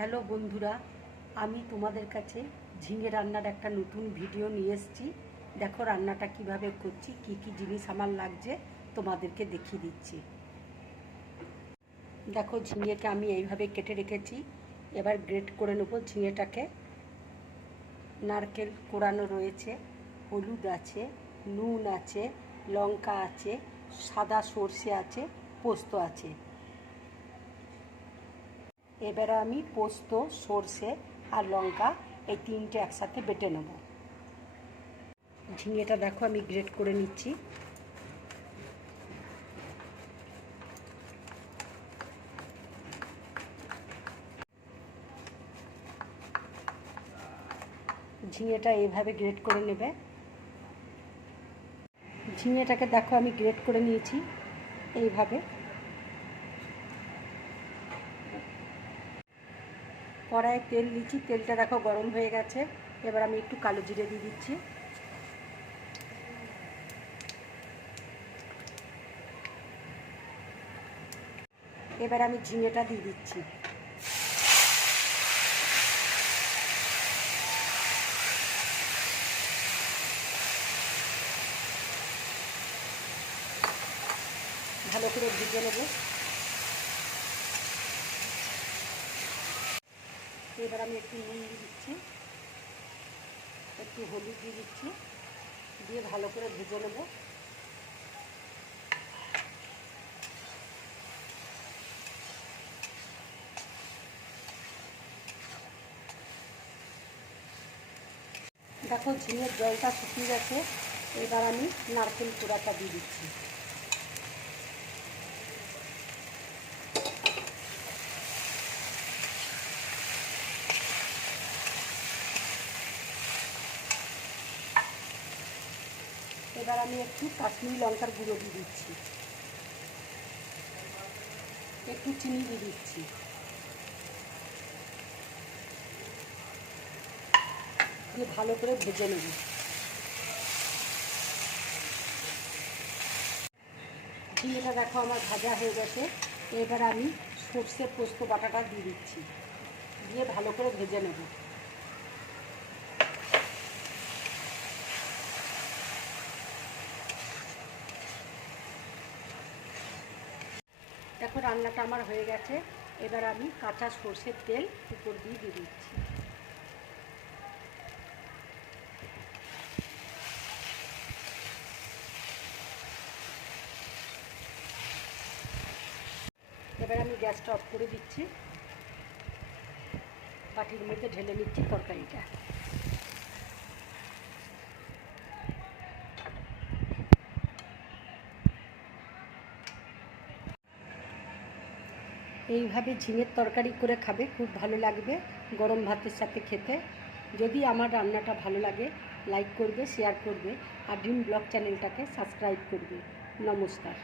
Hello বন্ধুরা, আমি তোমাদের কাছে ঝিঙে রান্নার একটা নতুন ভিডিও নিয়ে এসেছি। দেখো রান্নাটা কিভাবে করছি, কি কি জিনিস আমার লাগছে তোমাদেরকে দেখিয়ে দিচ্ছি। দেখো ঝিঙেকে আমি এইভাবে কেটে রেখেছি। এবার গ্রেট করে নেবো ঝিঙেটাকে। নারকেল কোড়ানো রয়েছে, হলুদ আছে, নুন আছে, লঙ্কা আছে, সাদা সর্ষে আছে, পোস্ত আছে। এবারে আমি পোস্ত, সর্ষে আর লঙ্কা এই তিনটে একসাথে বেটে নেব। ঝিঙেটা দেখো আমি গ্রেট করে নিচ্ছি। ঝিঙেটা এইভাবে গ্রেট করে নেবে। ঝিঙেটাকে দেখো আমি গ্রেট করে নিয়েছি এইভাবে। কড়াইয়ে তেল দিচ্ছি, তেলটা দেখো গরম হয়ে গেছে। এবার আমি একটু কালো জিরে দিয়ে দিচ্ছি। এবার আমি ঝিঙেটা দিয়ে দিচ্ছি। ভালো করে ভেজে নেব। এবার আমি একটু নুন দিয়ে দিচ্ছি, একটু হলুদ দিয়ে দিচ্ছি, দিয়ে ভালো করে ভেজে নেব। দেখো ঝিঙের জলটা শুকিয়ে গেছে। এবার আমি নারকেল কোড়াটা দিয়ে দিচ্ছি। এবার আমি একটু কাশ্মীরি লঙ্কার গুঁড়ো দিয়ে দিচ্ছি, একটু চিনি দিয়ে দিচ্ছি, দিয়ে ভালো করে ভেজে নেব। ঝিঙেটা দেখো আমার ভাজা হয়ে গেছে। এবার আমি সর্ষে পোস্ত বাটাটা দিয়ে দিচ্ছি, দিয়ে ভালো করে ভেজে নেব। দেখো রান্নাটা আমার হয়ে গেছে। এবার আমি কাঁচা সর্ষের তেল উপর দিয়ে দিচ্ছি। এবার আমি গ্যাসটা অফ করে দিচ্ছি, বাটির মধ্যে ঢেলে নিচ্ছি তরকারিটা। এইভাবে ঝিঙের তরকারি করে খাবে, খুব ভালো লাগবে গরম ভাতের সাথে খেতে। যদি আমার রান্নাটা ভালো লাগে লাইক করবে, শেয়ার করবে আর ড্রিম ব্লগ চ্যানেলটাকে সাবস্ক্রাইব করবে। নমস্কার।